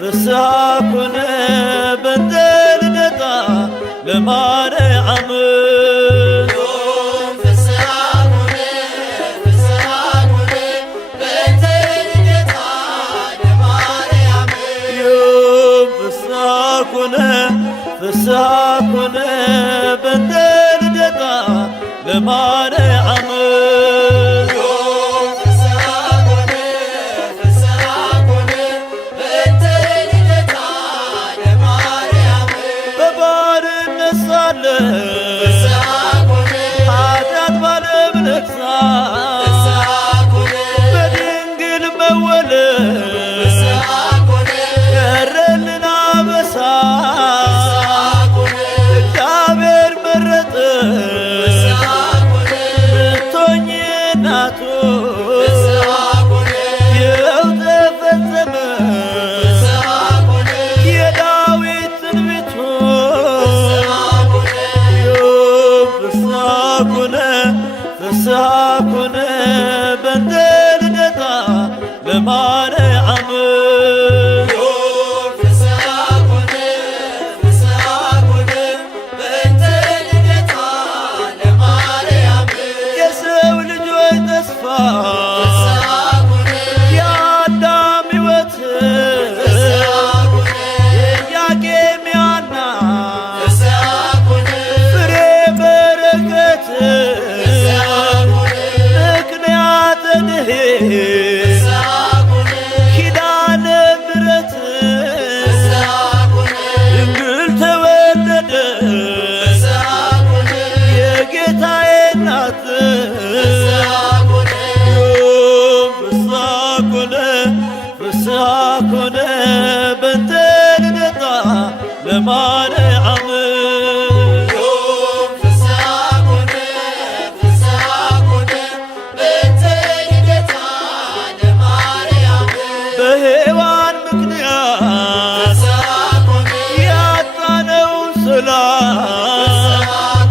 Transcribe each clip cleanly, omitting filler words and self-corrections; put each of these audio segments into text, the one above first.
ፍስሐኩነ በእንተ ልደታ ለማርያም ፍስሐኩነ በእንተ ልደታ ለማርያም ኃጢአት ባለም ነግሣ በድንግል መወለድ ቀረልን አበሳ እግዚአብሔር መረጠሽ ልትሆኚ እናቱ ይኸው ተፈጸመ የዳዊት ትንቢቱ ፍስሐኩነ በእንተ ልደታ ለማርያም የሰው ልጆች ተስፋ የአዳም ሕይወት የኢያቄም የሐና ፍሬ በረከት ኪዳነ ምሕረት ድንግል ተወለደች የጌታዬ እናት ፍስሐኩነ በእንተ ልደታ ለማርያም በሔዋን ምክንያት ያጣነውን ሰላም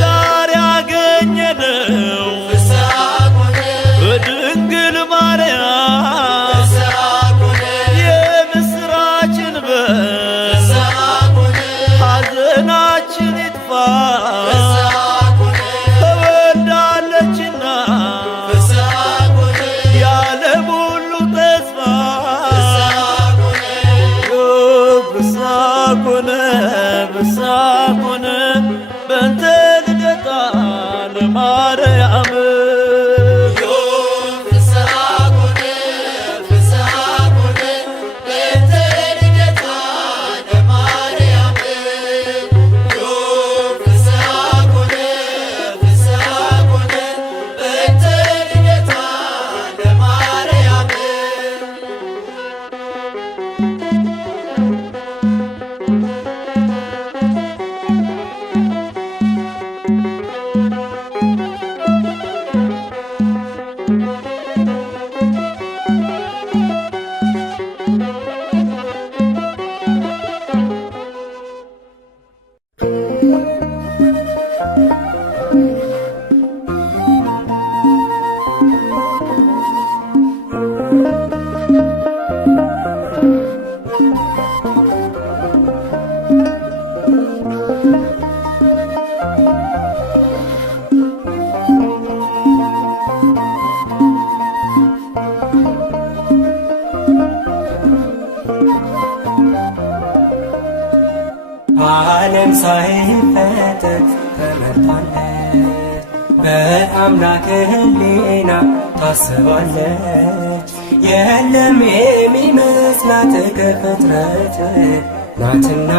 ዛሬ አገኘነው በድንግል ማርያም የምስራችን በል ሐዘናችን ይጥፋ ተወልዳለችና የዓለም ሁሉ ተስፋ ፍስሐኩነ በእንተ ልደታ ለማርያም ዓለም ሳይፈጠር ተመርጣለች፣ በአምላክ ሕሊና ታስባለች። የለም የሚመስላት ከፍጥረት ናትና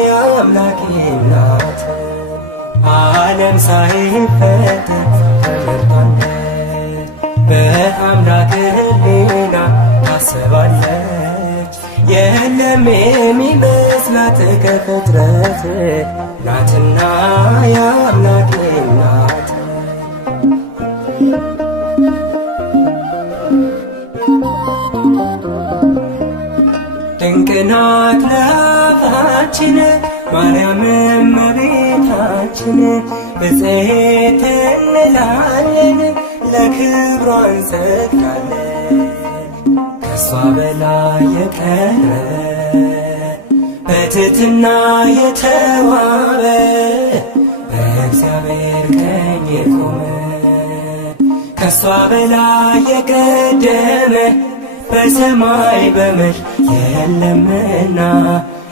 የአምላክ ናት። ዓለም ሳይፈጠር ተመርጣለች፣ በአምላክ ሕሊና ታስባለች። የለም የሚመስላት ከፍጥረት ናትና የአምላክ ናት። ድንቅ ናት ለአፋችን ማርያም እመቤታችን። ብፅዕት እንላለን ለክብሯ እንሰግዳለን። ከሷ በላይ የቀረበ በትሕትና የተዋበ በእግዚአብሔር ቀኝ የቆመ ከሷ በላይ የቀደመ በሰማይ በምድር የለምና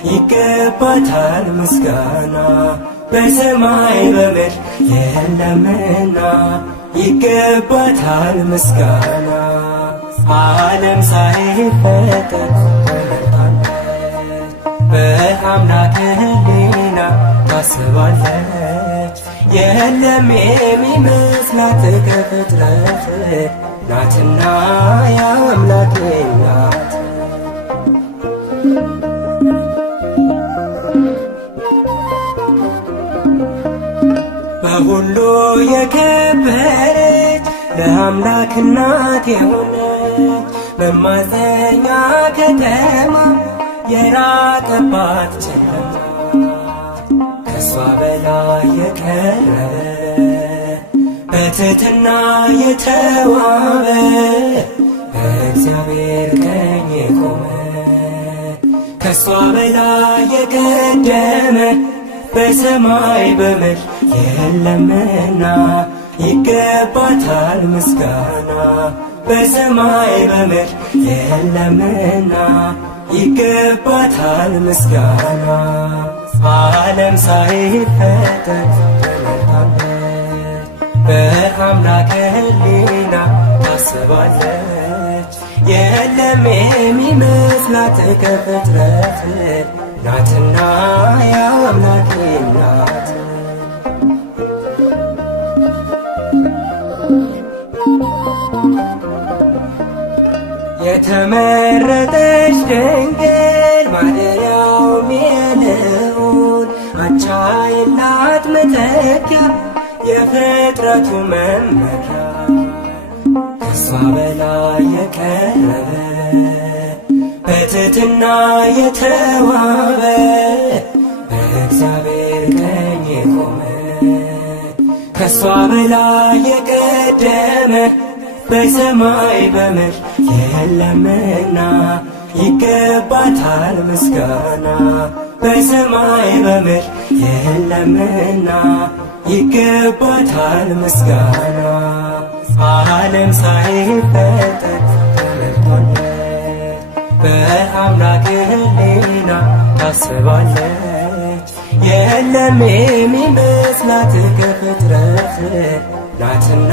ይገባታል ምስጋና። በሰማይ በምድር የለምና ይገባታል ምስጋና። ዓለም ሳይፈጠር በአምላክ ሕሊና ታስባለች። የለም የሚመስላት ከፍጥረት ናትና ያው አምላኬ ናት። በሁሉ የከበረች ለአምላክ እናት የሆነች መማፀኛ ከተማ የራቀባት ጨለማ ከሷ በላይ የቀረበ በትሕትና የተዋበ በእግዚአብሔር ቀኝ የቆመ ከሷ በላይ የቀደመ በሰማይ በምድር የለምና ይገባታል ምስጋና። በሰማይ በምድር የለምና ይገባታል ምስጋና። ዓለም ሳይፈጠር በአምላክ ሕሊና ታስባለች። የለም የሚመስላት ከፍጥረት ናትና ያው አምላኬ ናት። የተመረጠች ድንግል ማደሪያውም የልዑል አቻ የላት መተኪያ የፍጥረቱ መመኪያ ከሷ በላይ የቀረበ በትሕትና የተዋበ በእግዚአብሔር ቀኝ የቆመ ከሷ በላይ የቀደመ በሰማይ በምድር የለምና ይገባታል ምስጋና። በሰማይ በምድር የለምና ይገባታል ምስጋና። ዓለም ሳይፈጠር ተመርቷለች በአምላክ ሕሊና ታስባለች። የለም የሚመስላት ከፍጥረት ናትና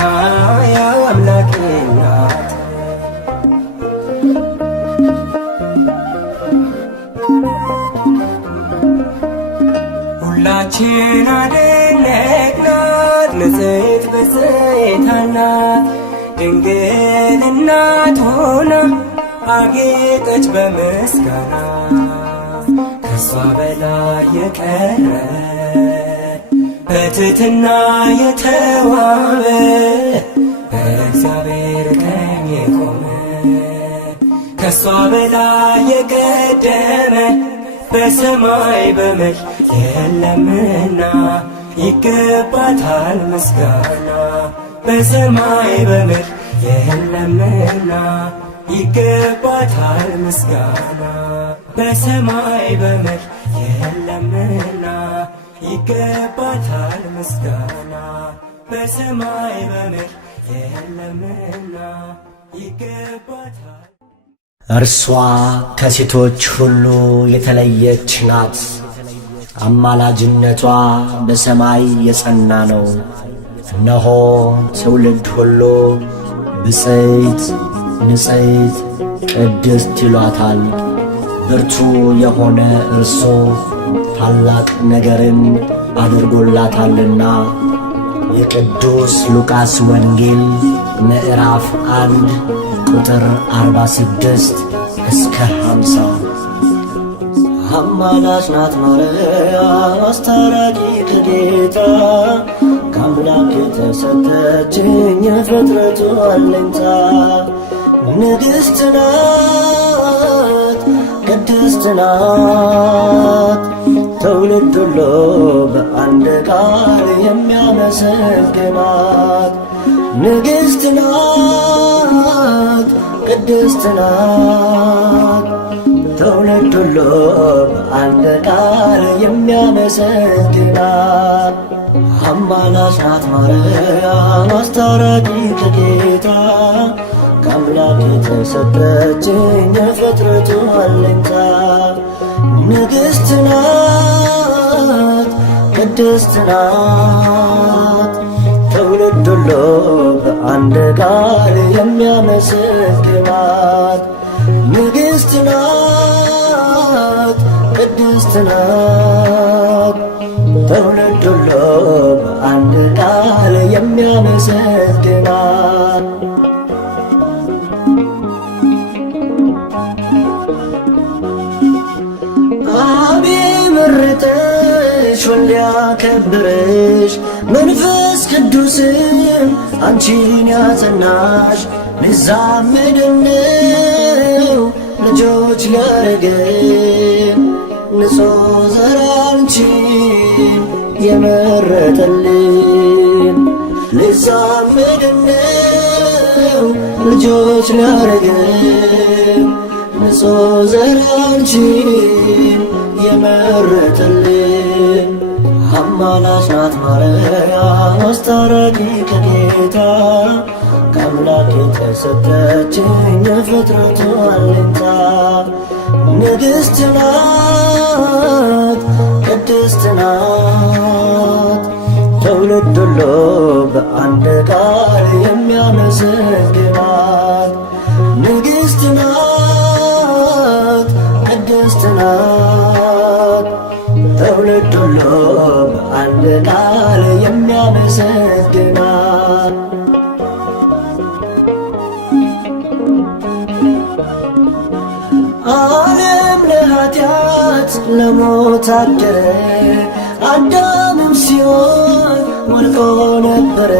ያው አምላኬ ናት። ሁላችን አደነቅናት ንጽሕት ብፅዕት ናት ድንግል እናት ሆና አጌጠች በምስጋና ከሷ በላይ የቀረበ በትሕትና የተዋበ በእግዚአብሔር ቀኝ የቆመ ከሷ በላይ የቀደመ በሰማይ በምድር የለምና ይገባታል ምስጋና። በሰማይ በምድር የለምና ይገባታል ምስጋና። በሰማይ በምድር የለምና ይገባታል ምስጋና። በሰማይ በምድር የለምና ይገባታል። እርሷ ከሴቶች ሁሉ የተለየች ናት። አማላጅነቷ በሰማይ የጸና ነው። እነሆ ትውልድ ሁሉ ብፅዕት ንጽሕት ቅድስት ይሏታል። ብርቱ የሆነ እርሱ ታላቅ ነገርን አድርጎላታልና። የቅዱስ ሉቃስ ወንጌል ምዕራፍ 1 ቁጥር 46 እስከ 50። አማላጅ ናት ማርያም አስታራቂ ከጌታ ከአምላክ የተሰጠችኝ የፍጥረቱ አለኝታ። ንግሥት ናት ቅድስት ቅድስት ናት። ትውልድ ሁሉ በአንድ ቃል የሚያመሰግናት ንግሥት ናት፣ ቅድስት ናት። ትውልድ ሁሉ በአንድ ቃል የሚያመሰግናት አማላጅ ናት ማርያም አስታራቂ ከጌታ ከአምላክ የተሰጠችኝ የፍጥረቱ አለኝታ ንግሥት ናት፣ ቅድስት ናት። ትውልድ ሁሉ በአንድ ቃል የሚያመሰግናት ንግሥት ናት፣ ቅድስት ናት። ትውልድ ሁሉ በአንድ ቃል የሚያመሰግናት አብ መረጠሽ ወልድ ያከበረሽ መንፈስ ቅዱስም አንቺን ያጸናሽ ልዛመድነው ልጆች ሊያረገን ንጹሕ ዘር አንቺን የመረጠልን ልዛመድነው ልጆች ሊያረገን ንጹሕ ዘር አንቺን የመረጠልን አማላጅ ናት ማርያም አስታራቂ ከጌታ ከአምላክ የተሰጠችኝ የፍጥረቱ አለኝታ ንግሥት ናት፣ ቅድስት ናት። ትውልድ ሁሉ በአንድ ቃል የሚያመሰግናት ንግሥት ናት፣ ቅድስት ናት። ትውልድ ሁሉ በአንድ ቃል የሚያመሰግናት ዓለም ለኃጢአት ለሞት አደረ አዳምም ሲሆን ወድቆ ነበረ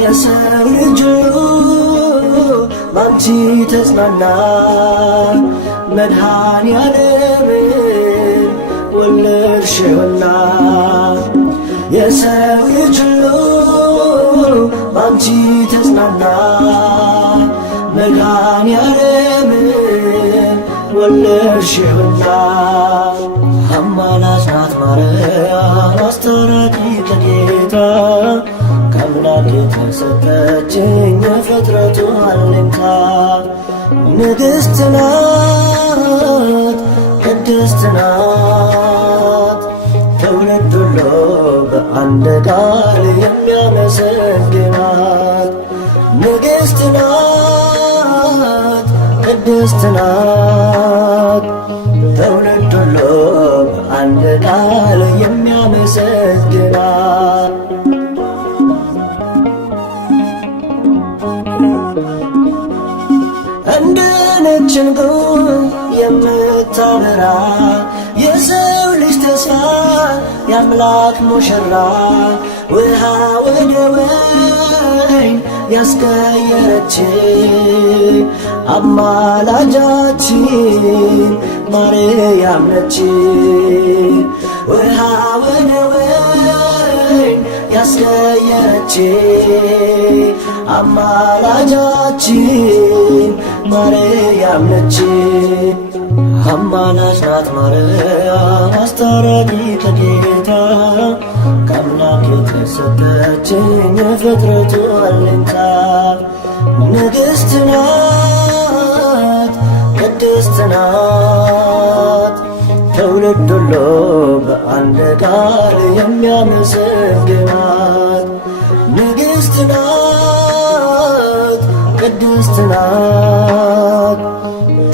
የሰው ልጅ ባንቺ ተጽናና መድኃኔዓለምን ወለድሽውና የሰው ልጅ ባንቺ ተጽናና መድኃኔዓለምን ወለድሽውና አማላጅ ናት ማርያም አስታራቂ ከጌታ ከአምላክ የተሰጠችኝ የፍጥረቱ አለኝታ ንግሥት ናት፣ ቅድስት ናት። ትውልድ ሁሉ በአንድ ቃል የሚያመሰግናት ንግሥት ናት፣ ቅድስት ናት። ትውልድ ሁሉ በአንድ ቃል የሚያመሰግናት እንደ ነጭ ዕንቁ የምታበራ የሰው ልጅ ተስፋ የአምላክ ሙሽራ ውሃ ወደ ወይን ያስቀየረች አማላጃችን ማርያም ነች። ውሃ ወደ ወይን ያስቀየረች አማላጃችን ማርያም ነች። አማላጅ ናት ማርያም አስታራቂ ከጌታ ከአምላክ የተሰጠችኝ የፍጥረቱ አለኝታ ንግሥት ናት፣ ቅድስት ናት። ትውልድ ሁሉ በአንድ ቃል የሚያመሰግናት ንግሥት ናት፣ ቅድስት ናት።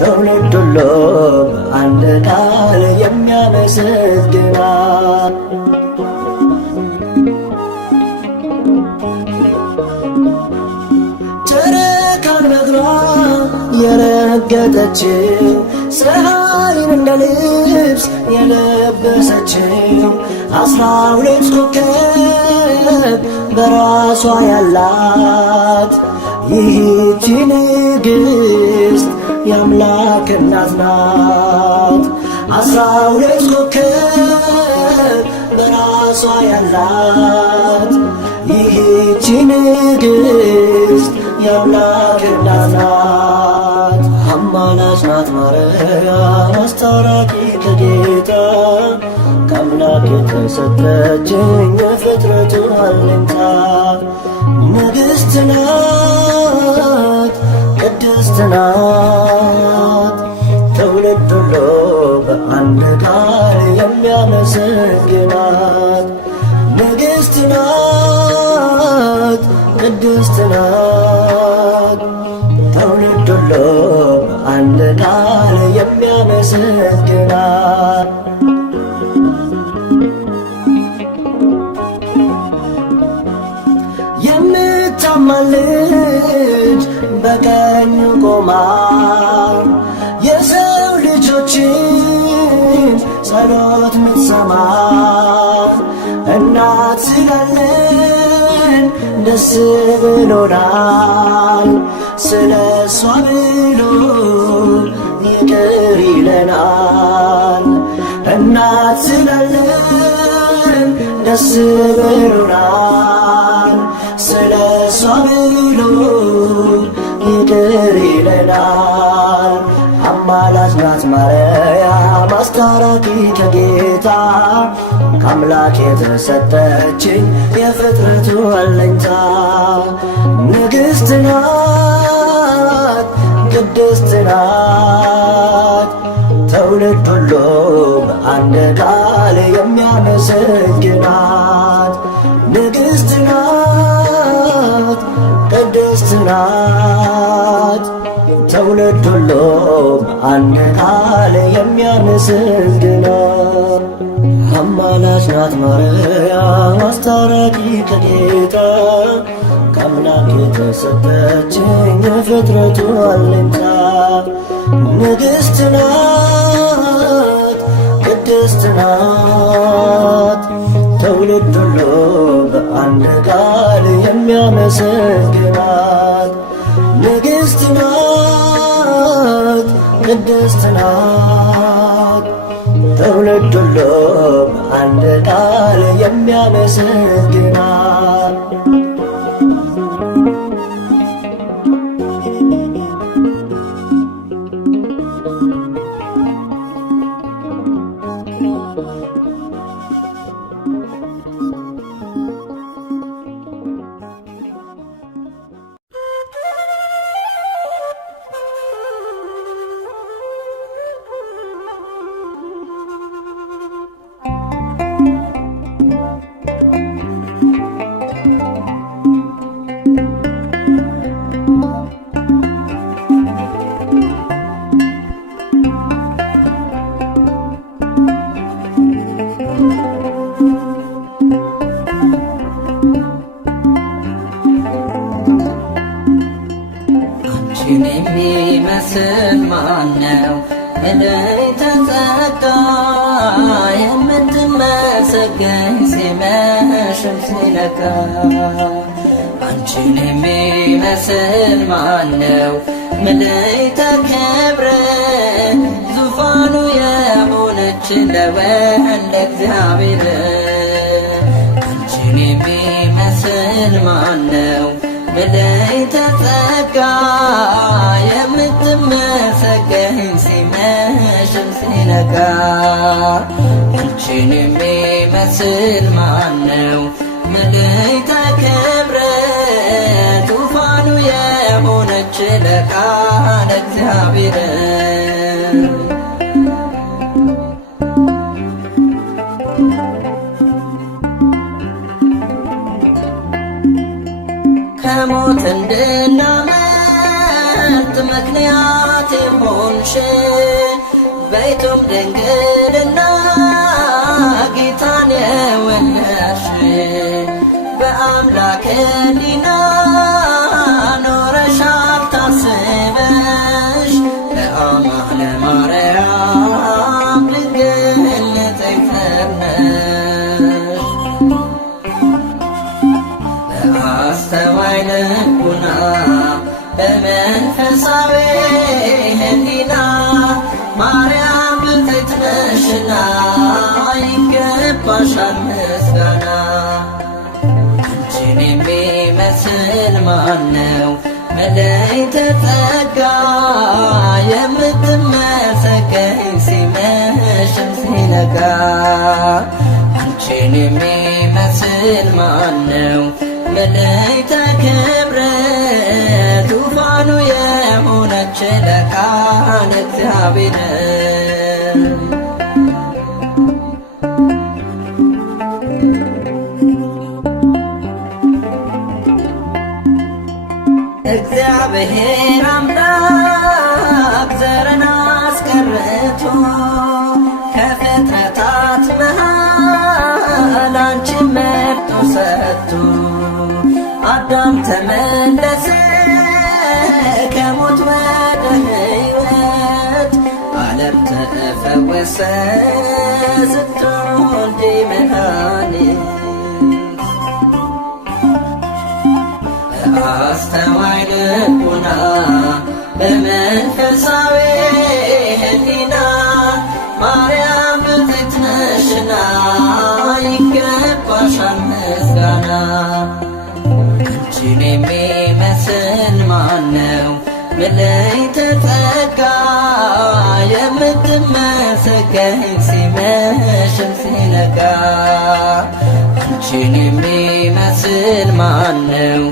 ትውልድ ሁሉ በአንድ ቃል የሚያመሰግናት ጨረቃን በእግሯ የረገጠችው ፀሐይን እንደ ልብስ የለበሰችው 12 ኮከብ በራሷ ያላት ይህች ንግሥት የአምላክ እናት ናት። 12 ኮከብ በራሷ ያላት ይህች ንግሥት የአምላክ እናት ናት። አማላጅ ናት ማርያም አስታራቂ ከጌታ ከአምላክ የተሰጠችኝ የፍጥረቱ አለኝታ ንግሥት ናት ቅድስት ናት ትውልድ ሁሉ በአንድ ቃል የሚያመሰግናት ንግሥት ናት ቅድስት ናት ትውልድ ሁሉ በአንድ ቃል የሚያመሰግናት የምታማልድ በቀኙ ቆማ የሰው ልጆችን ጸሎት ምትሰማ እናት ስላለን ደስ ብሎናል። ስለ እሷ ብሎ ይቅር ይለናል። እናት ስላለን ደስ ብሎናል። ስለ እሷ ብሎ ይቅር ይለናል። አማላጅ ናት ማርያም አስታራቂ ከጌታ ከአምላክ የተሰጠችኝ የፍጥረቱ አለኝታ ንግሥት ናት ቅድስት ናት ትውልድ ሁሉ በአንድ ቃል የሚያመሰግናት ንግሥት ናት ቅድስት ናት ትውልድ ሁሉ በአንድ ቃል የሚያመሰግናት አማላጅ ናት ማርያም አስታራቂ ከጌታ ከአምላክ የተሰጠችኝ የፍጥረቱ አለኝታ ንግሥት ናት ቅድስት ናት ትውልድ ሁሉ በአንድ ቃል የሚያመሰግናት ንግሥት ናት ቅድስት ናት ትውልድ ሁሉ በአንድ ቃል የሚያመሰግናት አንቺን የሚመስል ማነው? እለይ ተጸጋ የምትመሰገኝ ሲመሽም ሲነጋ አንቺን የሚመስል ማነው? ምልዕተ ክብር ዙፋኑ የሆነች ለወልደ እግዚአብሔር አንቺን የሚመስል ማነው? ምልዕተ ጸጋ የምትመሰገኝ ሲመሽም ሲነጋ አንቺን የሚመስል ማነው? ምልዕተ ክብር ዙፋኑ የሆነች ለቃለ እግዚአብሔር ከሞት እንድናመልጥ ምክንያት የሆንሽ በይቱም ድንግልና ጌታን የወለድሽ በአምላክ ሕሊና ኖረሻል ታስበሽ ለአማነ ማርያም ድንግል ንጽሕት ነሽ በአስተዋይ ልቡና በመንፈሳዊ ሕሊና ማርያም ብፅዕት ነሽና ይገባሻል ምስጋና። አንቺን የሚመስል ማነው መለይተ ጸጋ የምትመሰገኝ ሲመሽም ሲነጋ። አንቺን የሚመስል ማነው መለይተ ክብር ዙፋኑ የሆነች ለቃል እግዚአብሔር። እግዚአብሔር አምላክ ዘርን አስቀርቶ ከፍጥረታት መሃል አንቺን መርጦ ሰጥቶ አዳም ተመለሰ ከሞት ወደ ሕይወት ዓለም ተፈወሰ ስትወልጂ መድኃኒት። አስተዋይ ልቡና በመንፈሳዊ ሕሊና ማርያም ብፅዕት ነሽና ይገባሻል ምስጋና። አንቺን የሚመስል ማነው መለይተ ጸጋ የምትመሰገኝ ሲመሽም ሲነጋ። አንቺን የሚመስል ማነው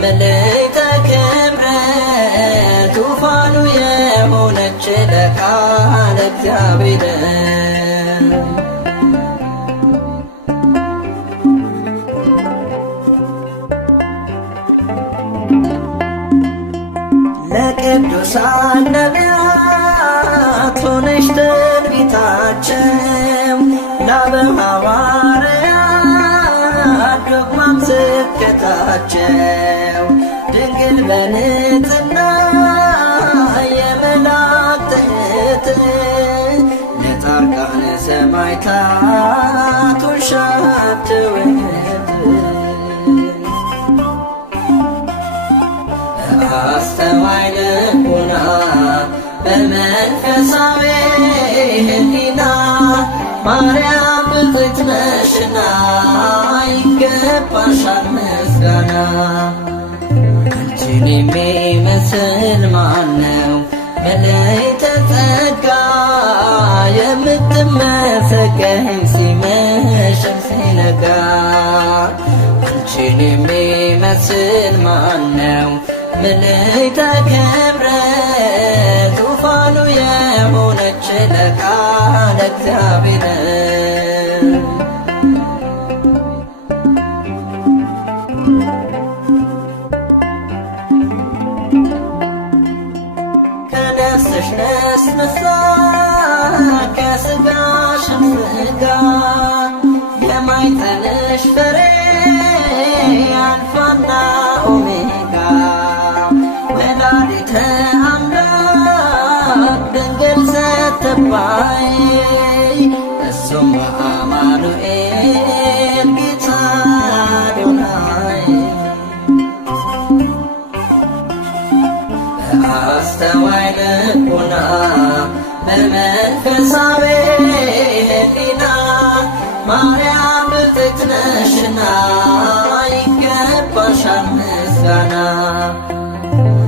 መለይተ ክብር ዙፋኑ የሆነች ለቃል እግዚአብሔር። ለቅዱሳን ነቢያት ሆነሽ ትንቢታቸው ለአበው ሐዋርያት ዶግማም ስብከታቸው ድንግል በንጽሕና የመላእክት እህት ለጻድቃነ ሰማዕታት ውሻት ውህት። አስተዋይ ልቡና በመንፈሳዊ ሕሊና ማርያም ብፅዕት ነሽና ይገባሻል ምስጋና። አንቺን የሚመስል ማነው መለይተ ጸጋ የምትመሰገኝ ሲመሽም ሲነጋ። አንቺን የሚመስል ማነው መለይተ ክብር ዙፋኑ የሆነች ለቃል እግዚአብሔር። ከነፍስሽ ነስንሳ ከሥጋሽም ሥጋ የማኅፀንሽ ፍሬ አልፋና ኦሜጋ ወላዲተ አምላክ ድንግል ስትባይ እሱም አማኑኤል ጌታ አዶናይ። አስተዋይ ልቡና በመንፈሳዊ ሕሊና ማርያም ብፅዕት ነሽና ይገባሻል ምስጋና።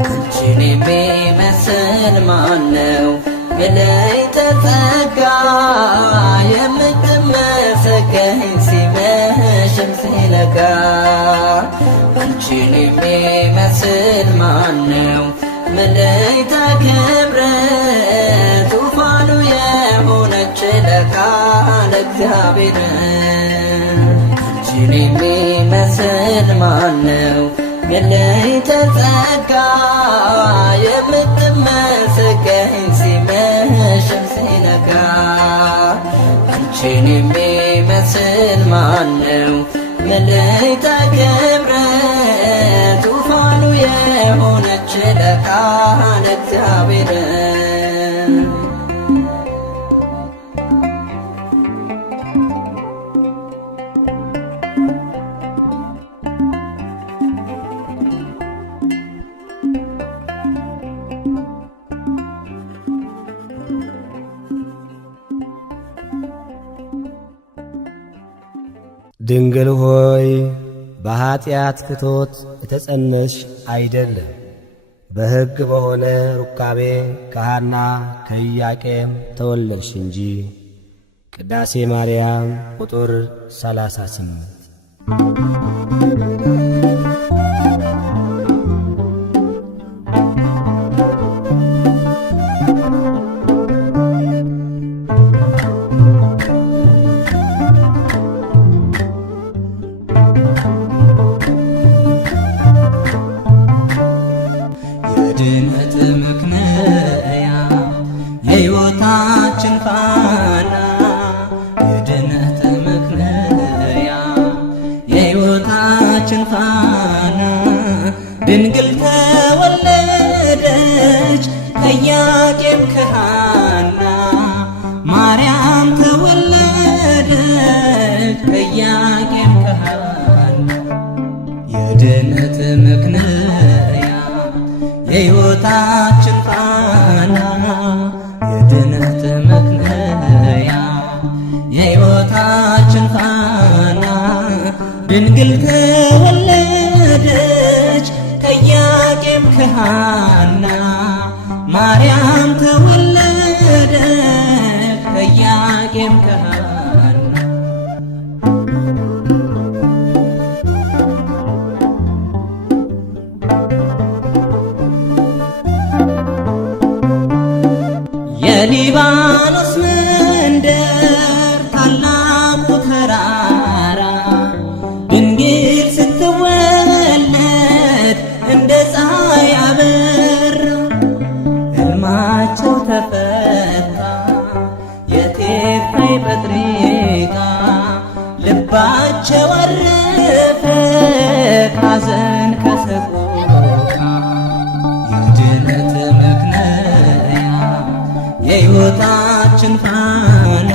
አንቺን የሚመስል ማነው መለይተ ጸጋ የምትመሰገኝ ሲመሽም ሲነጋ። አንቺን የሚመስል ማነው መለይተ ክብር ዙፋኑ የሆነች ለቃል እግዚአብሔር። አንቺን የሚመስል ማነው መለይተ ጸጋ የምትመሰገኝ ሲመሽም ሲነጋ። አንቺን የሚመስል ማነው መለይተ ክብር ዙፋኑ የሆነች ለቃል እግዚአብሔር። ድንግል ሆይ በኀጢአት ፍቶት የተጸነስሽ አይደለም፣ በሕግ በሆነ ሩካቤ ከሐና ከኢያቄም ተወለድሽ እንጂ። ቅዳሴ ማርያም ቁጥር 38። የድነት ምክንያት የሕይወታችን ፋና፣ የድነት ምክንያት የሕይወታችን ፋና፣ ድንግል ተወለደች ከኢያቄም ከሐና፣ ማርያም ተወለደች ከኢያቄም ከሐና። የድነት ምክንያት የሕይወታችን ፋና፣ የድነት ምክንያት የሕይወታችን ፋና፣ ድንግል ተወለደች ከኢያቄም ከሐና፣ ማርያም ተወለደች ከኢያቄም ከሐና። የሊባኖስ መንደር ታላቁ ተራራ ድንግል ስትወለድ እንደ ፀሐይ አበራ። ሕልማቸው ተፈታ የቴርፋይ ጴጥሪቃ፣ ልባቸው አረፈ ካዘን ከሰቆቃ። የድነት ምክንያት የሕይወታችን ፋና፣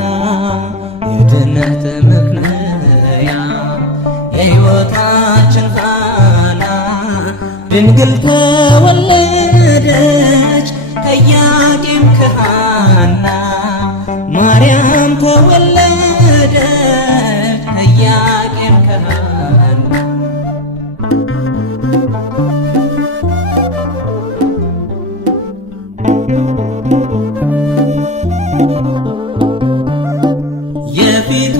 የድነት ምክንያት የሕይወታችን ፋና፣ ድንግል ተወለደች ከኢያቄም ከሐና፣ ማርያም ተወለደች ከኢያቄም ከሐና። የፊቷ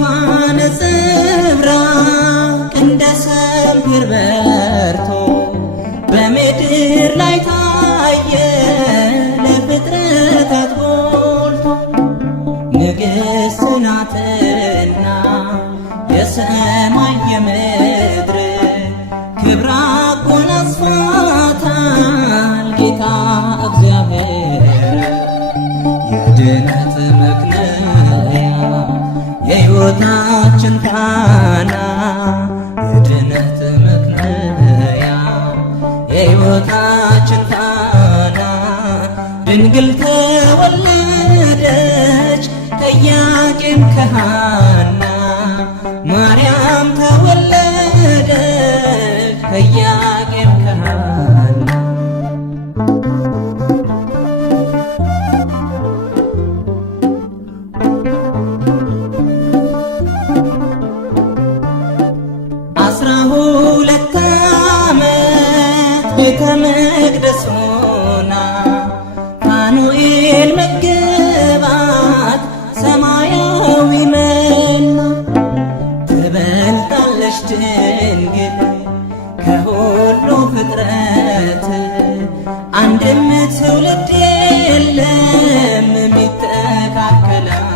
ነጸብራቅ እንደ ሰምፔር በርቶ በምድር ላይ ታየ ለፍጥረታት ጎልቶ። ንግሥት ናትና የሰማይ የምድር ክብር አጎናጽፏታል ጌታ እግዚአብሔር። የድነት ምክንያት የሕይወታችን ፋና፣ የድነት ምክንያት የሕይወታችን ፋና፣ ድንግል ተወለደች ከኢያቄም ከሐና፣ ማርያም ተወለደች ከኢያቄም ከሐና። ሁለት ዓመት ቤተ መቅደስ ሆና ፋኑኤል መገባት ሰማያዊ መና። ትበልጣለች ድንግል ከሁሉ ፍጥረት፣ አንድም ትውልድ የለም የሚተካከላት።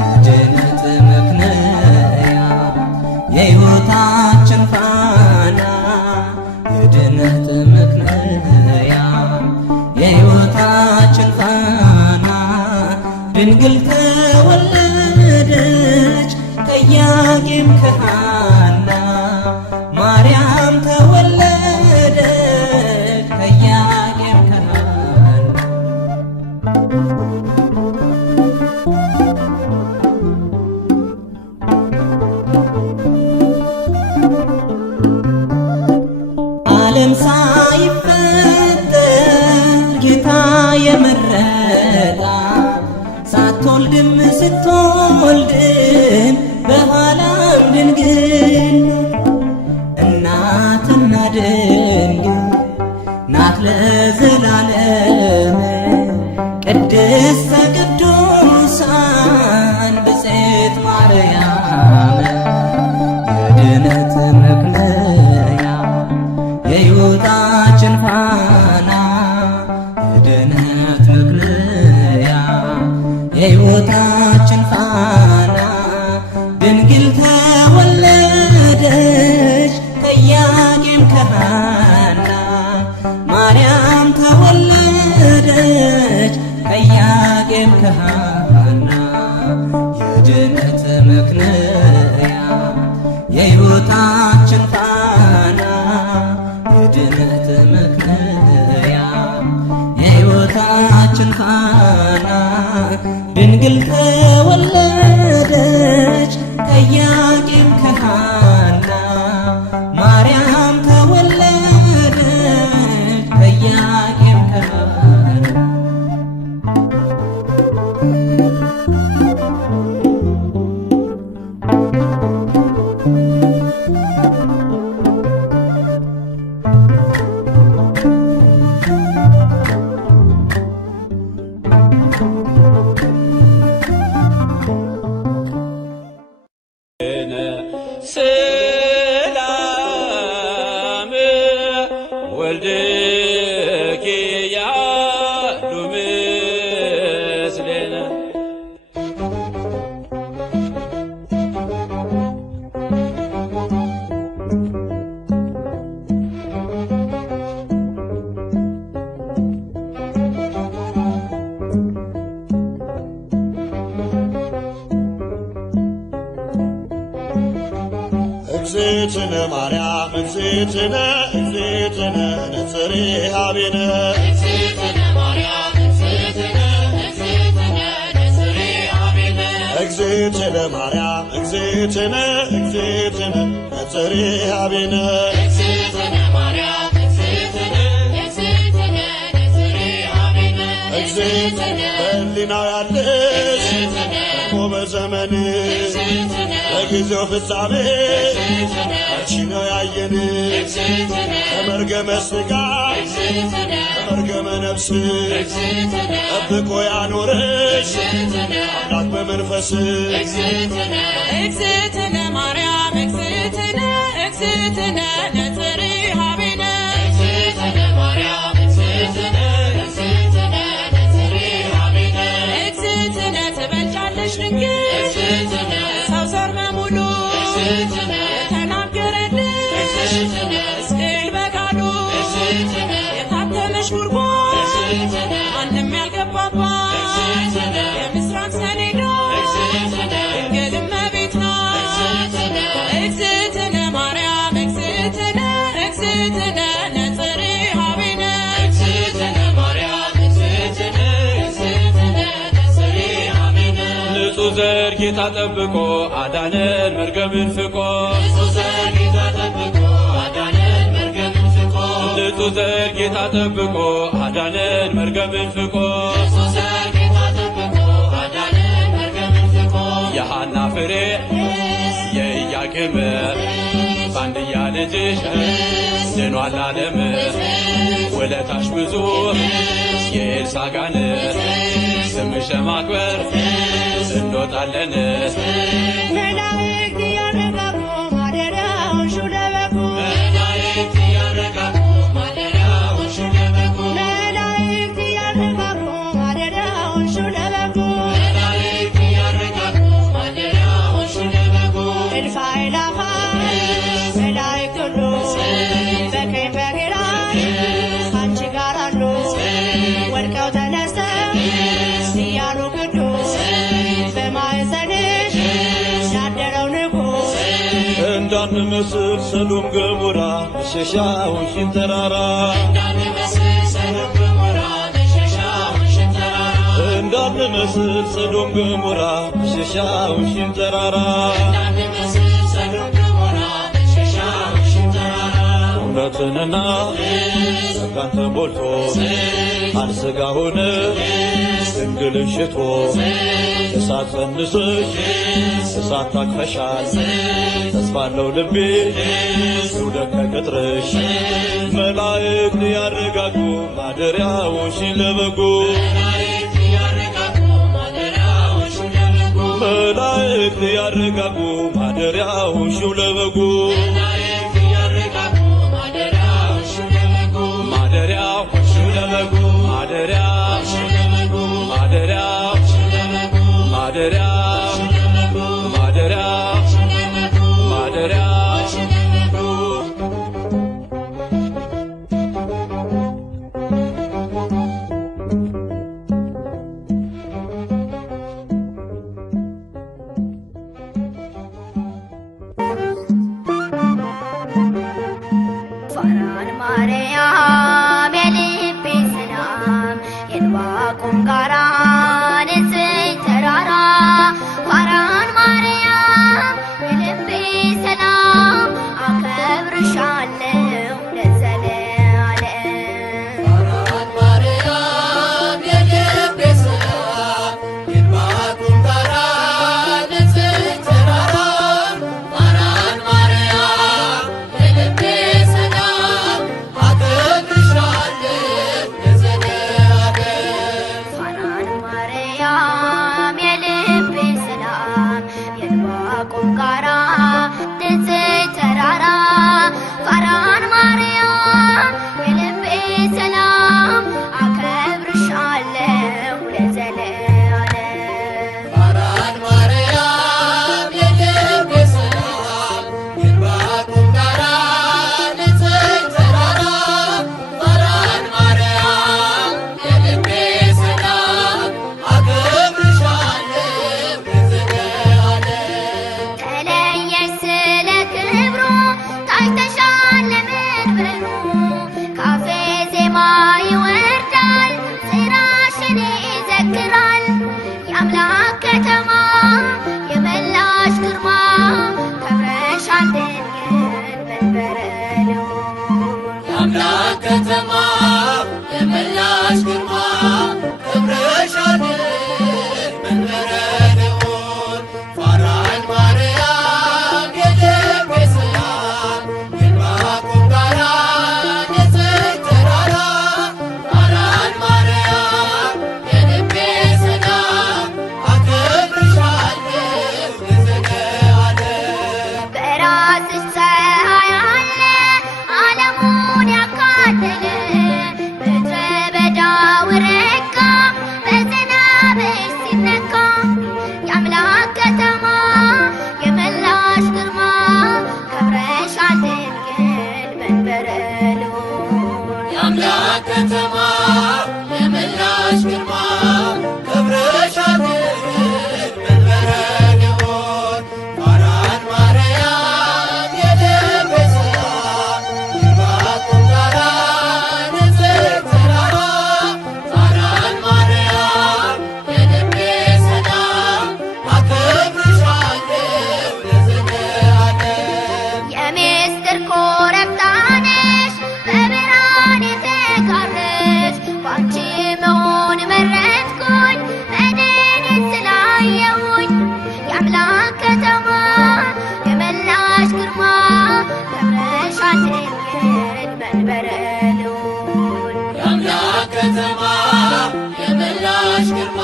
የድነት ምክንያት የሕይወታችን ፋና፣ የድነት ምክንያት የሕይወታችን ፋና፣ ድንግል ተወለደች ከኢያቄም ከሐና፣ ማርያም ተወለደች ከኢያቄም ከሐና። ዓለም ሳይፈጠር ጌታ የመረጣት፣ ሳትወልድም ስትወልድም በኋላ ድንግል እናትና ድንግል ናት ለዘላለም ቅድስተ ቅዱሳን ብፅዕት ማርያም የድነት መክለያ የሕይወታችን ፋና የድነት መክለያ የሕይወታችን ፋና ድንግል ተወለደች ከኢያቄም ከሐና ማርያም ተወለደች ከኢያቄም ከሐና የድነት መክለያ የሕይወታችን ፋና የድነት መክለያ የሕይወታችን ፋና ድንግል ተወለደች ከኢያቄም ከሐና ማርያም ተወለደች ከኢያቄም ከሐና ሰላም ወልድኪ ያሉ ምስሌነ እግዝእትነ ማርያም እግዝእትነ እግዝእትነ ነጽሬ ኀቤነ እግዝእትነ ማርያም እግዝእትነ እግዝእትነ ነጽሬ ኀቤነ እግዝእትነ በሕሊናው ያለሽ ቆመ ዘመን በጊዜው ፍጻሜ አንቺ ነው ያየን ከመርገመ ሥጋ ከመርገመ ነፍስ ጠብቆ ያኖረሽ አምላክ በመንፈስ እግዝእትነ ማርያም እግዝእትነ እግዝእትነ ነጽሬ ኀቤነ እግዝእትነ ትበልጫለሽ ድንግል ሰው ዘር በሙሉ የተናገረልሽ ሕዝቅኤል በቃሉ የታተመሽ ጉድጓድ ማንም ያልገባባት የምስራቅ ሰሌዳ ድንግል እመቤት ናት። እግዝእትነ ማርያም እግዝእትነ እግዝእትነ ነጽሬ ኀቤነ ንጹሕ ዘር ጌታ ጠብቆ አዳነን መርገምን ፍቆ ንጹሕ ዘር ጌታ ጠብቆ አዳነን መርገምን ፍቆ የሐና ፍሬ የኢያቄም ባንድያ ልጅሽ ድኗል ዓለም ውለታሽ ብዙ የኤልሳጋን ስምሽ ማክበር እንወጣለን መላእክት እያረጋጉ ማደሪያውን ሹለበኩ መላእክት እያረጋጉ ማደሪያውን ሹለበኩ መላእክት እያረጋጉ ማደሪያውን ሹለበኩ እልፍ አእላፋት መላእክት ሁሉ በቀኝ በግራ ከአንቺ ጋር አሉ ወድቀው ተነስተው እያሉ ቅዱስ በማኅፀንሽ ያደረው ንጉሥ እንዳንመስል ሰዶም ገሞራ መሸሻውን ተራራ እንዳንመስል ሰዶም ገሞራ መሸሻውን ተራራ ምሕረትንና ጸጋን ተሞልቶ ቃል ሥጋ ሆነ ድንግልን ሽቶ እሳት ጸንሰሽ እሳት ታቅፈሻል ተስፋለው ልቤ ይውደቅ ከቅጥርሽ መላእክት ያረጋጉ ማደሪያዎሽን ለበጉ መላእክት ያረጋጉ ማደሪያዎሽን ለበጉ ማደሪያዎሽን ለበጉ ማደሪያዎሽን ለበጉ ማደሪያዎሽን ለበጉ ማደሪያዎሽን ለበጉ ማደሪያዎሽን ለበጉ ማደሪያዎሽን ለበጉ ፋራን ማርያም የልቤ ሰላም የዕንባቆም ጋራ ንጽሕት ተራራ ፋራን ማርያም የልቤ ሰላም አከብርሻለሁ ለዘለዓለም። ፋራን ማርያም የልቤ ሰላም የዕንባቆም ጋራ ንጽሕት ተራራ ፋራን ማርያም የልቤ ሰላም አከብርሻለሁ ለዘለዓለም። ፋራን ማርያም የልቤ ሰላም የዕንባቆም ጋራ ንጽሕት ተራራ ፋራን ማርያም የልቤ ሰላም አከብርሻለሁ ለዘለዓለም። ፋራን ማርያም የልቤ ሰላም የዕንባቆም ጋራ ንጽሕት ተራራ ፋራን ማርያም የልቤ ሰላም አከብርሻለሁ ለዘለዓለም። ተለየሽ ስለ ክብሩ ታይተሻል ለመንበሩ ካፌ ዜማ ይወርዳል ስራሽን ይዘክራል የአምላክ ከተማ የመላሽ ግርማ ከብረሻል ድንግል መንበረ ልዑል። የአምላክ ከተማ የመላሽ ግርማ ከብረሻል መንበረ ልዑል። ፋራን ማርያም የልቤ ሰላም የዕንባቆም ጋራ ንጽሕት ተራራ ፋራን ማርያም የልቤ ሰላም አከብርሻለሁ ለዘለዓለም። በራስሽ ፀሐይ አለ ዓለሙን ያካለለ ምድረ በዳው ረጋ በዝናብሽ ሲነካ የአምላክ ከተማ የመላሽ ግርማ ከብረሻል ድንግል መንበረ ልዑል። የአምላክ ከተማ የመላሽ ግርማ ከብረሻል መንበረ ልዑል። ፋራን ማርያም የልቤ ሰላም የዕንባቆም ጋራ ንጽሕት ተራራ ፋራን ማርያም የልቤ ሰላም አከብርሻለሁ ለዘለዓለም። የምስጢር ኮረብታ ነሽ በብርሃን የተጋረድሽ ባንቺ መሆን መረጥኩኝ መድንን ስላየሁኝ የአምላክ ከተማ የመላሽ ግርማ ከብረሻል ድንግል መንበረ ልዑል። የአምላክ ከተማ የመላሽ ግርማ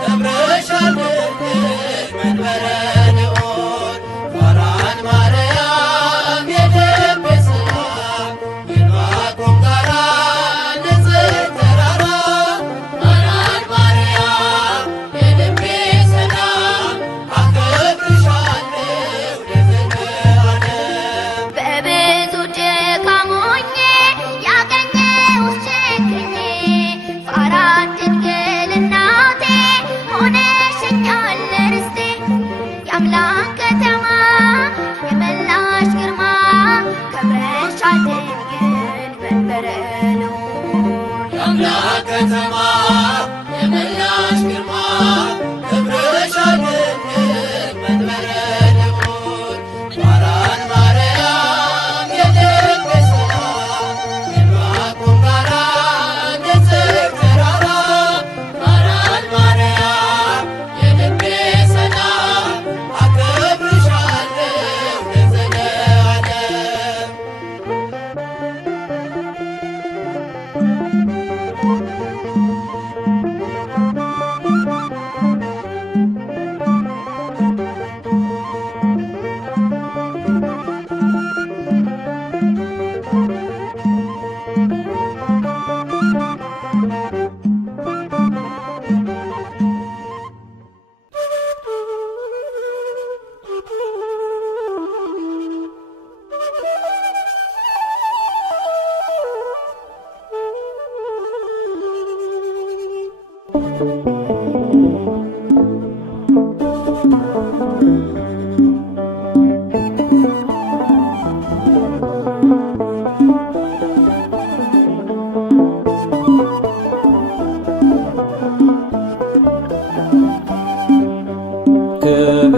ከብረሻል ድንግል መንበረ ልዑል። ፋራን ማርያም የልቤ ሰላም የዕንባቆም ጋራ ንጽሕት ተራራ ፋራን ማርያም የልቤ ሰላም አከብርሻለሁ ለዘለዓለም። በብዙ ድካም ሆኜ ያገኘሁሽ ችግኜ ፋራን ድንግል እናቴ ሆነሽኛል ርስቴ የአምላክ ከተማ የመላሽ ግርማ ከብረሻል ድንግል መንበረ ልዑል። የአምላክ ከተማ የመላሽ ግርማ ከብረሻል ድንግል መንበረ ልዑል። ፋራን ማርያም የልቤ ሰላም ክብርት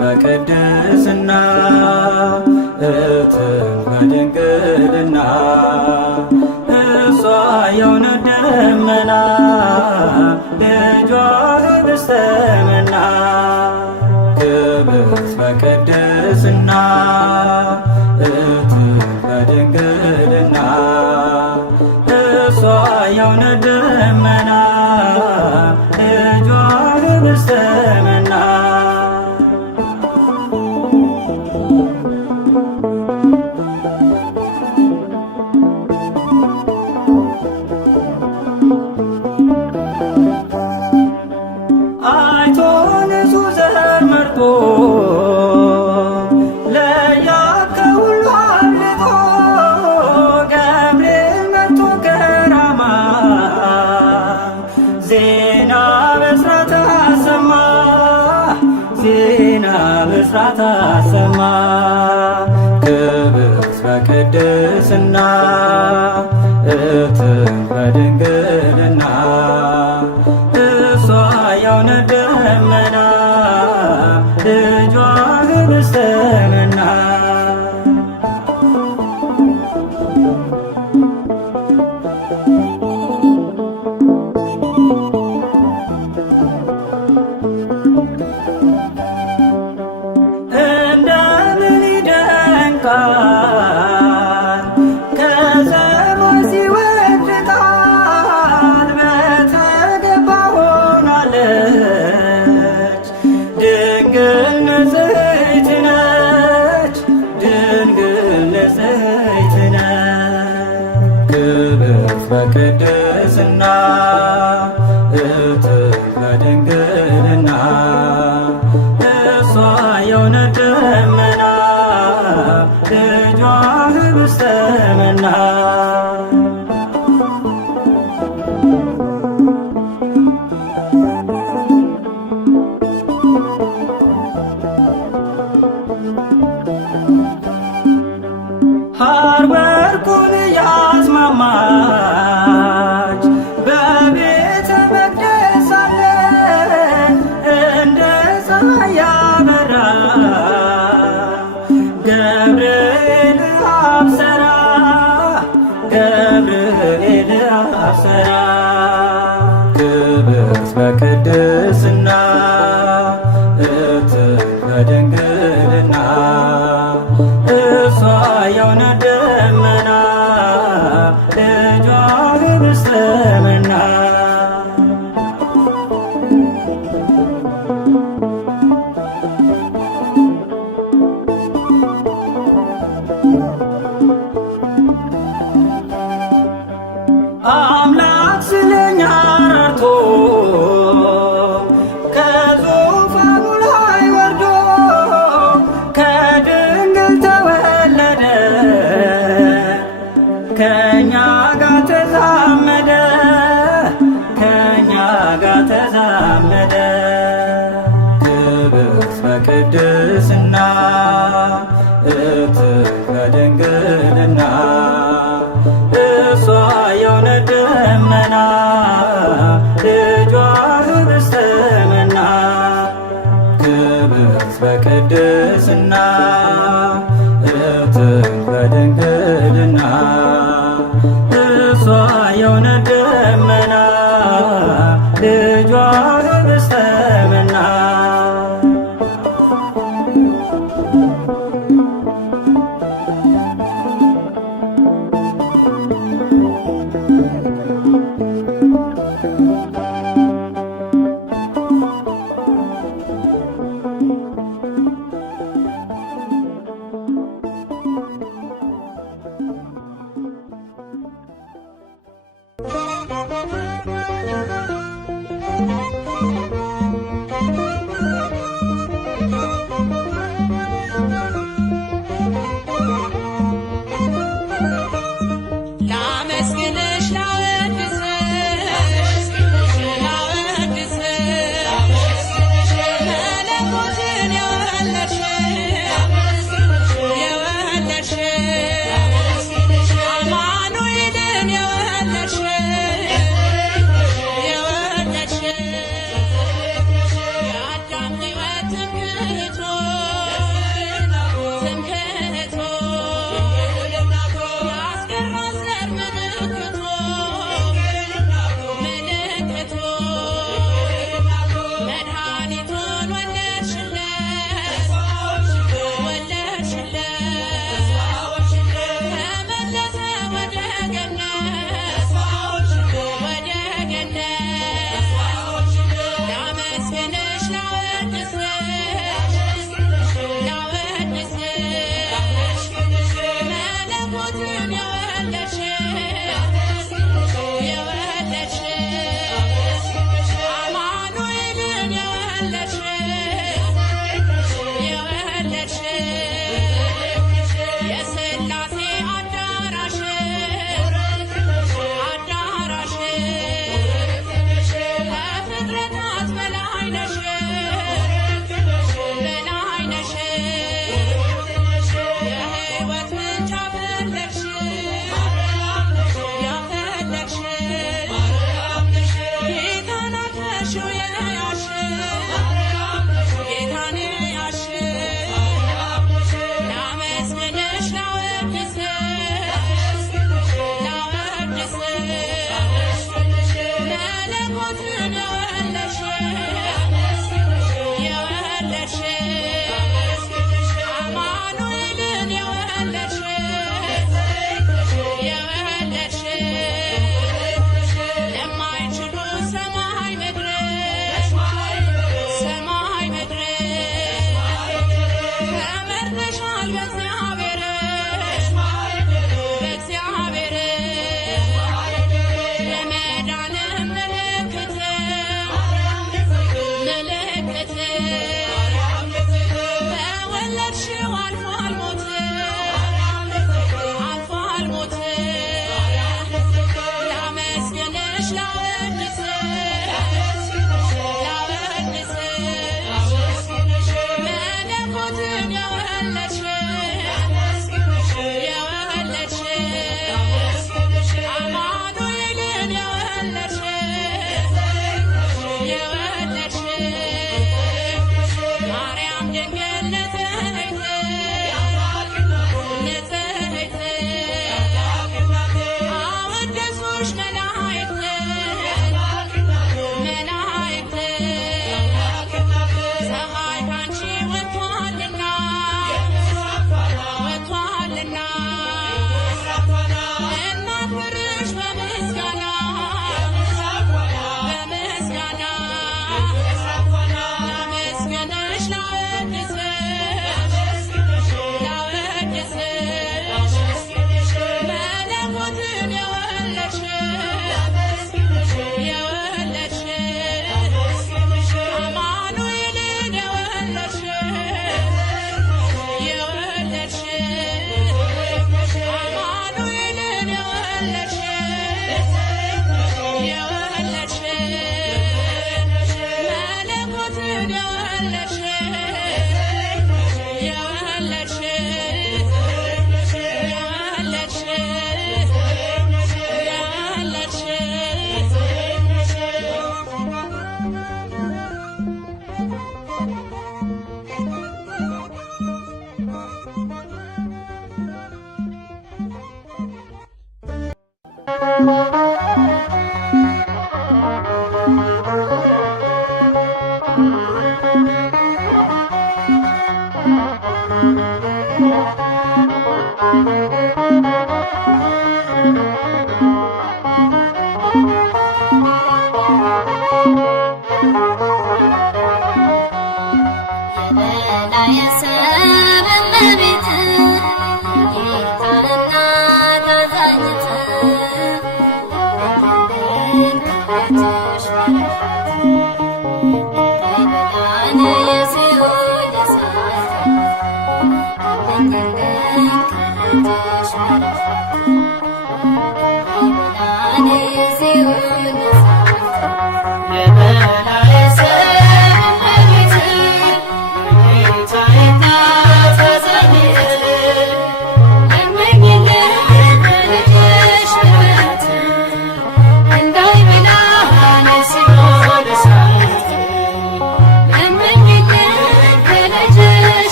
በቅድስና እትም በድንግልና እሷ የእውነት ደመና ልጇ ኅብስተ መና። ክብርት በቅድስና እትም በድንግልና እሷ የእውነት ደመና ልጇ ኅብስተ መና። አይቶ ንጹሕ ዘር መርጦ ለያዕቆብ ከሁሉ አብልጦ ገብርኤል መጥቶ ከራማ ዜና ብስራት አሰማ ዜና ብስራት አሰማ። ክብርት በቅድስና እትም በድንግልና እሷ የእውነት ደመና ልጇ ኅብስተ መና። እንደምን ይደንቃል ከሰማይ ሲወርድ ቃል በተገባ ሆናለች ድንግል ንጽሕት ነች ድንግል ንጽሕት ነች። ክብርት በቅድስና እትም በድንግልና እሷ የእውነት ደመና ልጇ ኅብስተ መና። ሐር ወርቁን ያስማማች በቤተ መቅደስ ሳለ እንደ ፀሐይ ያበራ ገብርኤል አብሰራ ገብርኤል አብሰራ። ክብርት በቅድስና እትም በድንግልና እሷ የእውነት ደመና ልጇ ኅብስተ መና። አምላክ ስለኛ ራርቶ ከዙፋኑ ላይ ወርዶ ከድንግል ተወለደ ከእኛ ጋር ተዛመደ ከእኛ ጋር ተዛመደ። ክብርት በቅድስና እትም በድንግልና እሷ የእውነት ደመና ልጇ ኅብስተ መና። ክብርት በቅድስና እትም በድንግልና እሷ የእውነት ደመና ልጇ ኅብስተ መና።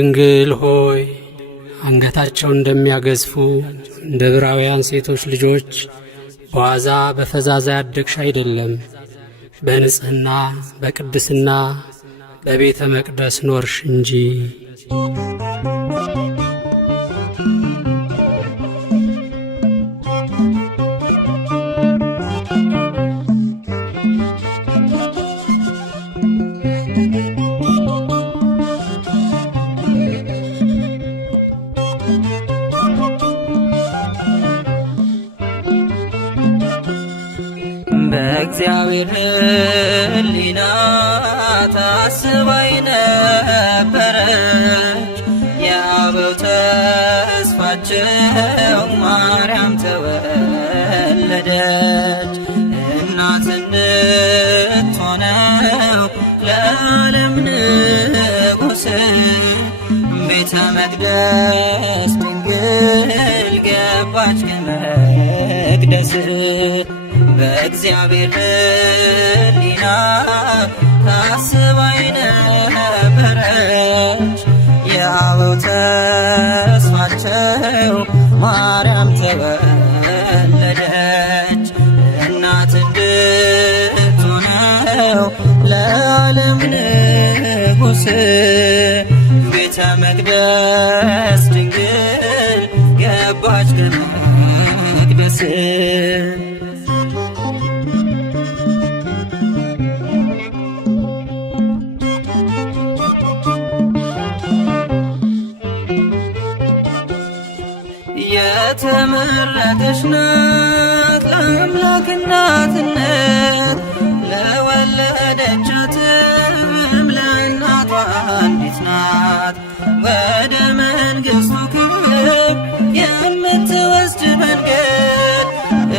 ድንግል ሆይ አንገታቸውን እንደሚያገዝፉ እንደ ዕብራውያን ሴቶች ልጆች በዋዛ በፈዛዛ ያደግሽ አይደለም። በንጽሕና በቅድስና በቤተ መቅደስ ኖርሽ እንጂ። በእግዚአብሔር ሕሊና ታስባይ ነበረች የአበው ተስፋቸው ማርያም ተወለደች። እናት እንድትሆነው ለዓለም ንጉሥ ቤተ መቅደስ ድንግል ገባች ከመቅደስ። በእግዚአብሔር ሕሊና ታስባይ ነበረች የአበው ተስፋቸው ማርያም ተወለደች። እናት እንድትሆነው ለዓለም ንጉሥ ቤተ መቅደስ ድንግል ገባች ከመቅደስ። የተመረጠች ናት ለአምላክ እናትነት ለወለደቻትም ለእናቷ አንዲት ናት። ወደ መንግሥቱ ክብር የምትወስድ መንገድ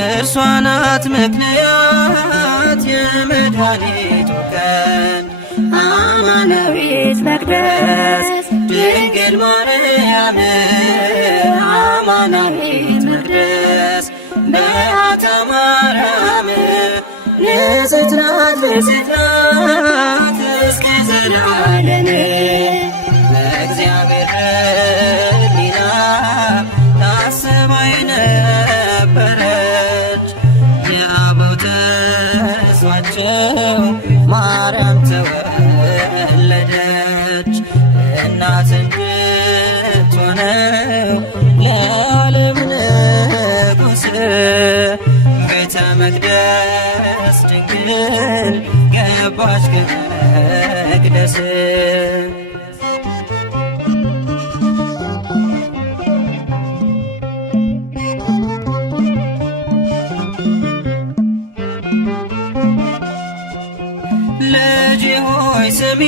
እርሷ ናት ምክንያት የመድኃኒቱ ቀን። አማናዊት መቅደስ ድንግል ማርያም አማናዊት መቅደስ በዓታ ማርያም ንጽሕት ናት ንጽሕት ናት እስከ ዘላለም። በእግዚአብሔር ሕሊና ታስባይ ነበረች የአበው ተስፋቸው ማርያም ተወለደች። እናት እንድትሆነው ለዓለም ንጉሥ ቤተ መቅደስ ድንግል ገባች ከመቅደስ። ልጄ ሆይ ስሚ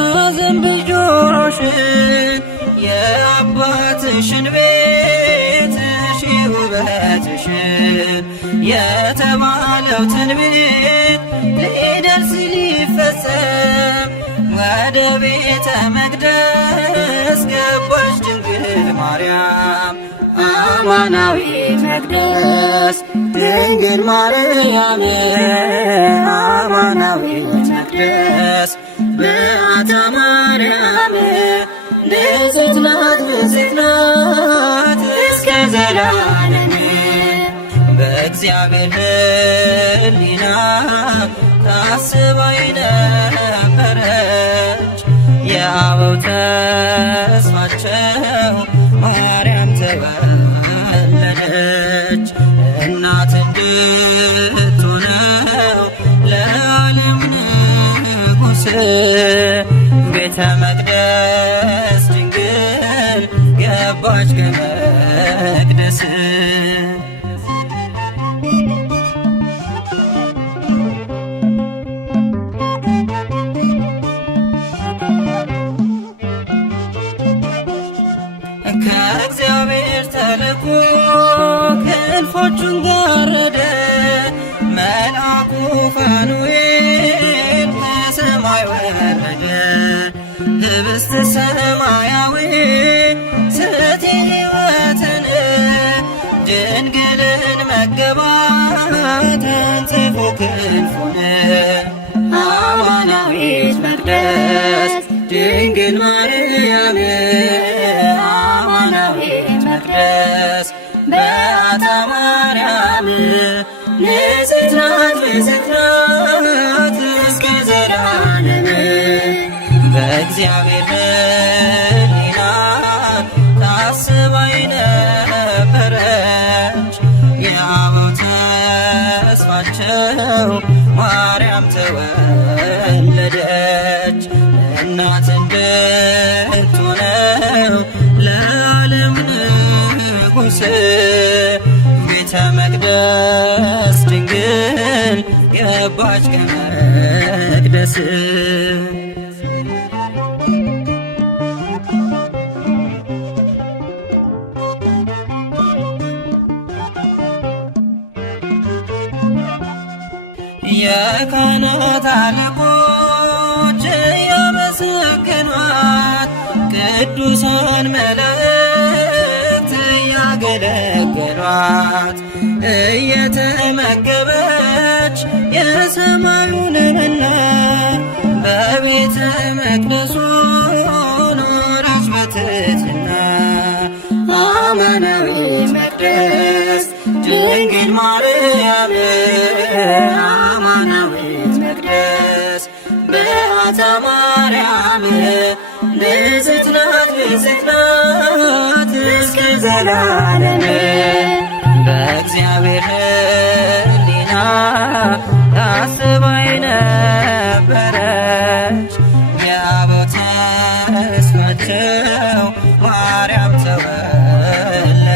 አዘንብል ጆሮሽን የአባትሽን ቤት እሺ ውበትሽን የተባለው ትንቢት ሊደርስ ሊፈጸም ወደ ቤተ መቅደስ ገባች ድንግል ማርያም አማናዊት መቅደስ ድንግል ማርያም አማናዊት መቅደስ በዓታ ማርያም ንጽሕት ናት ንጽሕት ናት እስከ ዘላለም። በእግዚአብሔር ሕሊና ታስባይ ነበረች የአበው ተስፋቸው ማርያም ተወለደች። እናት እንድትሆነው ለዓለም ንጉሥ ቤተ መቅደስ ድንግል ገባች ከመቅደስ። ከእግዚአብሔር ተልኮ ክንፎቹን ጋረደ መልአኩ ፋኑኤል ከሰማይ ወረደ። ህብስተ ሰማያዊ ስእቲ ሕይወትን ድንግልን መገባት ተንጽፎ ክንፉን አማናዊት መቅደስ ድንግል ማርያም ማርያም አማናዊት መቅደስ በዓታ ማርያም ንጽሕት ናት ንጽሕት ናት እስከ ዘላለም በእግዚአብሔር ሕሊና ታስባ የነበረች የአበው ተስፋቸው ማርያም ተወለደች እናት እንድትሆነው ለዓለም ንጉሥ ቤተ መቅደስ ድንግል ገባች ከመቅደስ የካህናት አለቆች እያመሰገኗት ቅዱሳን መላእክት እያገለገሏት እየተመገበች የሰማዩን መና በቤተ መቅደሱ ኖረች በትሕትና አማናዊት መቅደስ ድንግል ማርያም አማናዊት መቅደስ በዓታ ማርያም ንጽሕት ናት ንጽሕት ናት እስከ ዘላለም በእግዚአብሔር ሕሊና ታስባ የነበረች የአበው ተስፋቸው ማርያም ተወለደች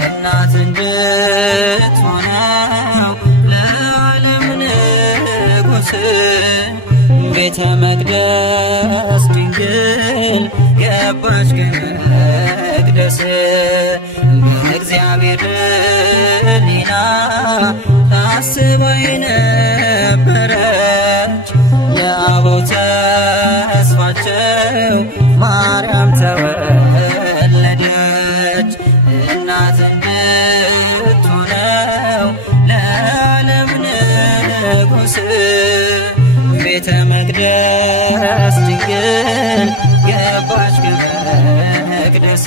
እናት እንድትሆነው ለዓለም ንጉሥ ቤተ መቅደስ ድንግል ገባች ከመቅደስ በእግዚአብሔር ሕሊና ታስባ የነበረች የአበው ተስፋቸው ማርያም ተወለደች እናት እንድትሆነው ለዓለም ንጉሥ ቤተ መቅደስ ድንግል ገባች ከመቅደስ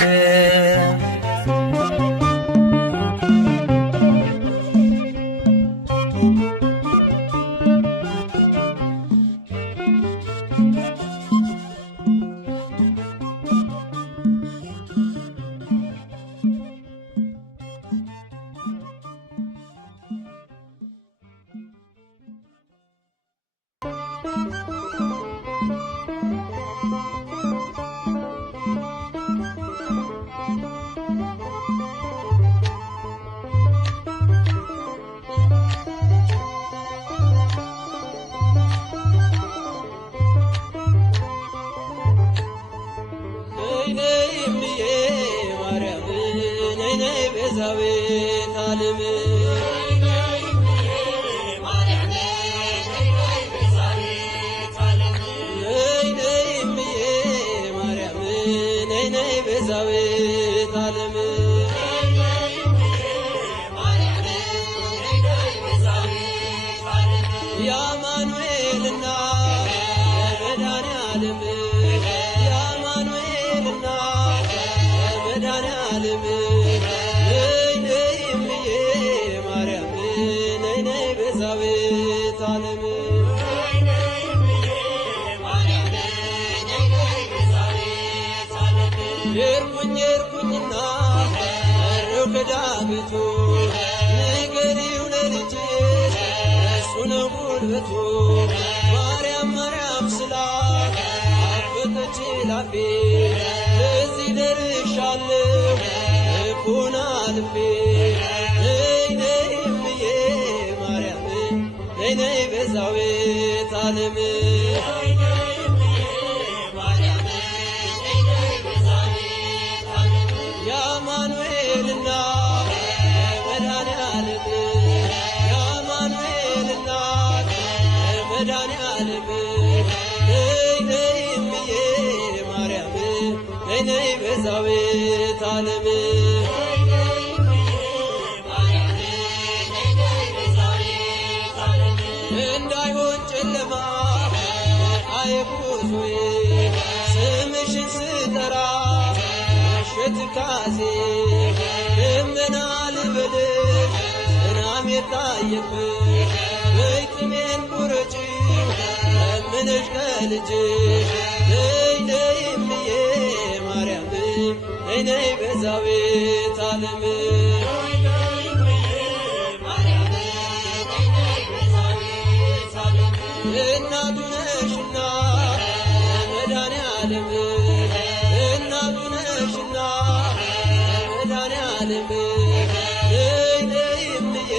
ቤዛዊተ ዓለም ቤዛዊተ ዓለም የአማኑኤልና የመድኃኔዓለም የአማኑኤልና የመድኃኔዓለም ነይ ነይ እምዬ ማርያም ነይ ነይ ቤዛዊተ ዓለም የርኩኝና እረው ከዳገቱ ንገሪው ለልጅሽ እሱ ነው ጉልበቱ ማርያም ማርያም ስላት አፈተች ላፌ ለዚህ ደርሻለሁ ልቡና ልቤ ነይ ነይ እምዬ ማርያም ነይ ነይ ቤዛዊተ ዓለም የአማኑኤልና የመድኃኔዓለም የአማኑኤልና የመድኃኔዓለም ነይ ነይ እምዬ ማርያም ነይ ነይ ቤዛዊተ ዓለም እንዳይሆን ጨለማ አይጉዞዬ መከራ ሸትካዜ ደመና ልበልሽ ዝናብ የታየብሽ በይጥሜን ቁረጪ ለምነሽ ከልጅሽ ነይ ነይ እምዬ ማርያም ነይ ነይ ቤዛዊተ ዓለም እናቱ ነሽና መድኃኔዓለም እናቱ ነሽና መድኃኔዓለም ነይ ነይ እምዬ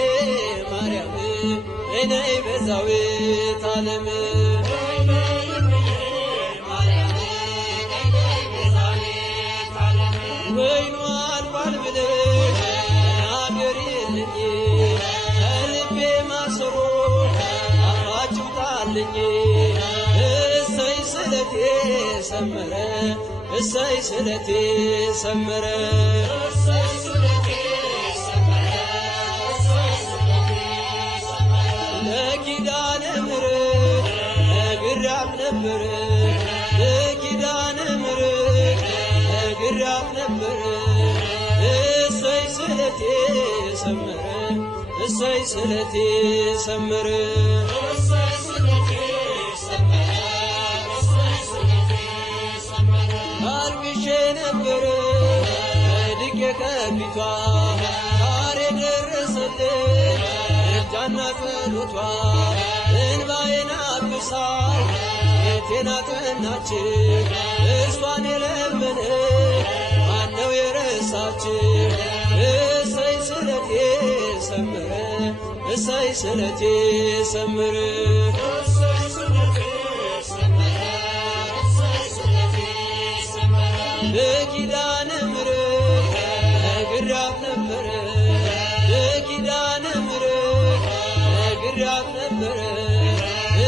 ማርያም ነይ ነይ ቤዛዊተ ዓለም ወይኑ አልቋል ብለሽ ተናገሪልኝ ከልቤ ማሰሮ አፋችሁ ጣልኝ እሰይ ስለቴ ሰመረ እሰይ ስለቴ ሰመረ ለኪዳነ ምሕረት ነግሬያት ነበር ለኪዳነ ምሕረት ነግሬያት ነበር እሰይ ስለቴ ሰመረ እሰይ ስለቴ ሰመረ አልቅሼ ነበር ወድቄ ከፊቷ ዛሬ ደረሰልኝ እርጃና ጸሎቷ እንባዬን አብሳው ቤቴን አቀናች እሷን የለመነ ማነው የረሳች እሰይ ስለቴ ሰመረ እሰይ ስለቴ ሰመረ ለኪዳነ ምሕረት ነግሬያት ነበር ለኪዳነ ምሕረት ነግሬያት ነበር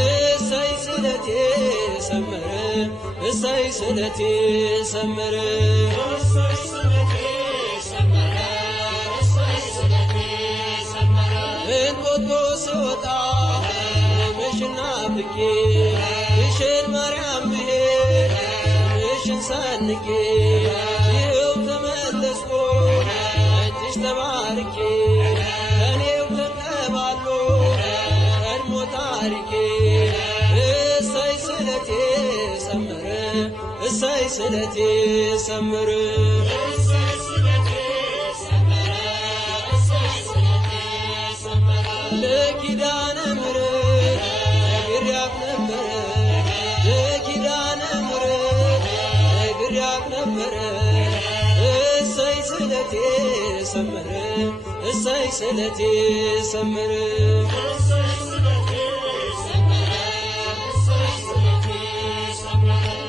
እሰይ ስለቴ ሰመረ እሰይ ስለቴ ሰመረ እንጦጦ ስወጣ ምሽና ብቄ ግሸን ማርያም ብሄድ ምሽን ሰንቄ ይኸው ተመለስኩ እጅሽ ተባርኬ ከኔው ተቀባሎ ቀድሞ ታሪኬ እሰይ ስለቴ ሰመረ እሰይ ስለቴ ሰመረ ለኪዳነ ምሕረት ነግሬያት ነበር ለኪዳነ ምሕረት ነግሬያት ነበር እሰይ ስለቴ ሰመረ እሰይ ስለቴ ሰመረ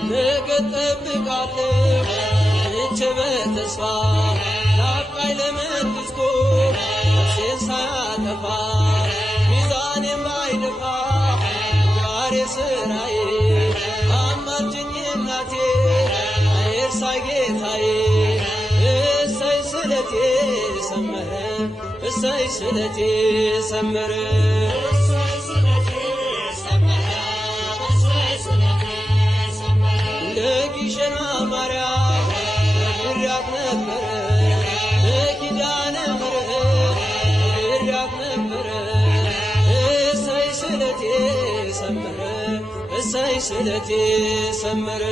ነገ እጠብቃለሁ እቼ በተስፋ ናፍቃኝ ለመንግሥቱ ነፍሴን ሳያጠፋ ሚዛኔም ባይደፋ ዛሬ ስራዬ አማልጅኝ እናቴ አይርሳኝ ጌታዬ እሰይ ስለቴ ሰመረ እሰይ ስለቴ ሰመረ ለግሸን ማርያም ነግሬያት ነበር ለኪዳነ ምሕረት ነግሬያት ነበር እሰይ ስለቴ ሰመረ እሰይ ስለቴ ሰመረ